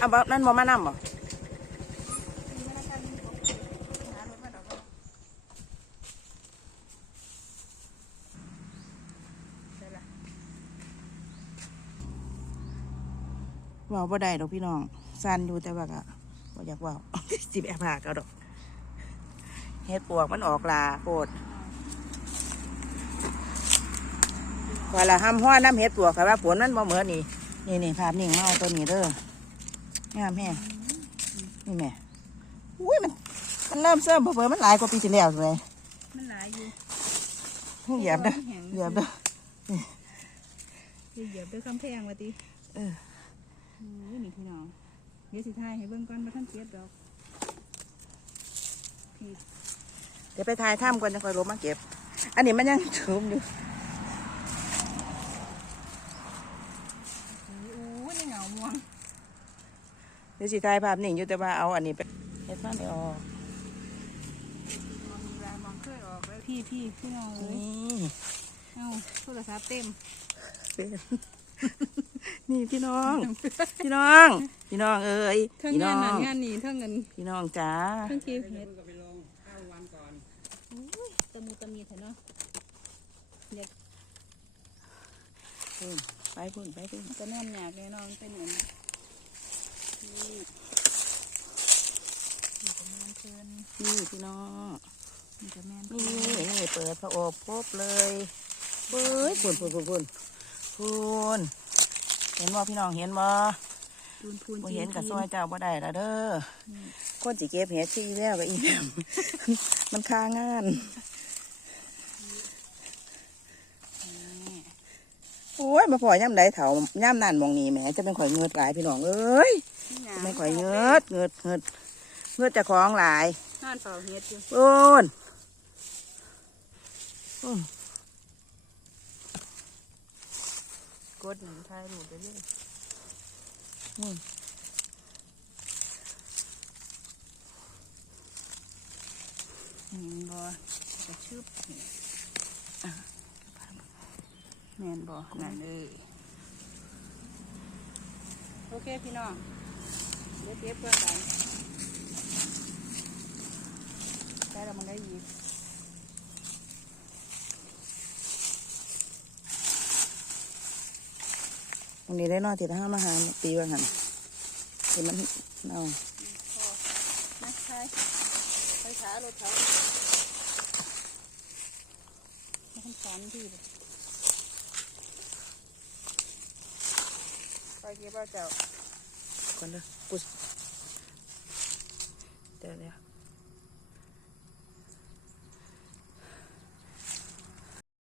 เอาบ่นั่นบ่มานำบ่ว้าบ่ได้ดอกพี่น้องสันอยู่แต่ว่าก็บ่อยากว้าสิบแอบหากเอาดอกเฮ็ดปวกมันออกลาโปดว่าละห้ามห้อน้ำเฮ็ดปวกค่ะว่าผลมันบ่เหมือนนี่นี่นี่ภาพนิ่งมาเอาตัวนี้เด้อ งามแฮงนี่แม่อุ้ยมันมันเริ่มเสื่อมเพิ่มมันหลายกว่าปีที่แล้วเลยมันหลายอยู่เหยียบเด้อเหยียบเด้อเหยียบด้วยคำแพงมาติเออโอ้ยนี่พี่น้องเดี๋ยวสิทายให้เบิ่งก่อนว่าท่านเก็บดอกพี่เดี๋ยวไปถ่ายถ้ำก่อนจะคอยลงมาเก็บ อันนี้มันยังชุมอยู่ โอ้ยในเหงาม่วง เดี๋ยวสิถ่ายภาพนิ่งอยู่แต่ว่าเอาอันนี้ไปเฮ็ดมาไม่ออกมองมีลายมองเคยออกแล้วพี่พี่พี่น้องเอ้ยนี่เอ้าโทรศัพท์เต็มเป็นนี่พี่น้อง พี่น้อง พี่น้องเอ้ยเทั้งพี่น้งาอนนั่นงงานนี่เทั้งเงินพี่น้องจ้าเทั้งเก็บเห็ดโอ้ยตะมูตะมีเถอะเนาะพุ่นไปพุ่นไปพุ่นมันจะแน่นหยาบแน่นอนเป็นเหมือน นี่มันจะแม่นเกินนี่พี่น้องมันจะแม่นนี่เกินนี่เปิดพระอบพบเลยเฮ้ยพุ่นพุ่นพุ่นพุ่นพุ่นเห็นบ่พี่น้องเห็นบ่ปูนปูนบ่เห็นกับซอยเจ้าบ่ได้ละเด้อคนสิเก็บเห็ดที่แล้วก็อีแหมมันค่างาน โอ้ยมาพอย่ำใดเถาย่ำนั่นมองนี่แหมจะเป็นข่อยเงือดหลายพี่น้องเอ้ยจะเป็นข่อยเงือดเงือดเงือดเงือดจะคล้องหลายนอนเป่าเฮ็ดอยู่โอ้นอืมกดหนึ่งถ่ายรูปไปเลยอืมเห็นบ่กระชืบนี่อะ แมนบ่นั่นเลยโอเคพี่น้องเดี๋ยวเก็บเพื่อนกันได้แล้วมันได้ยีกวันนี้ได้นอนติดห้ามาหาปีว่าหันที่มันเน่านะใช่ไปช้ารถเขาไม่ต้องสอนที่เลย ไปเก็บเอาเจ้าก่อนเด้อกูเดี๋ยวเดี๋ยว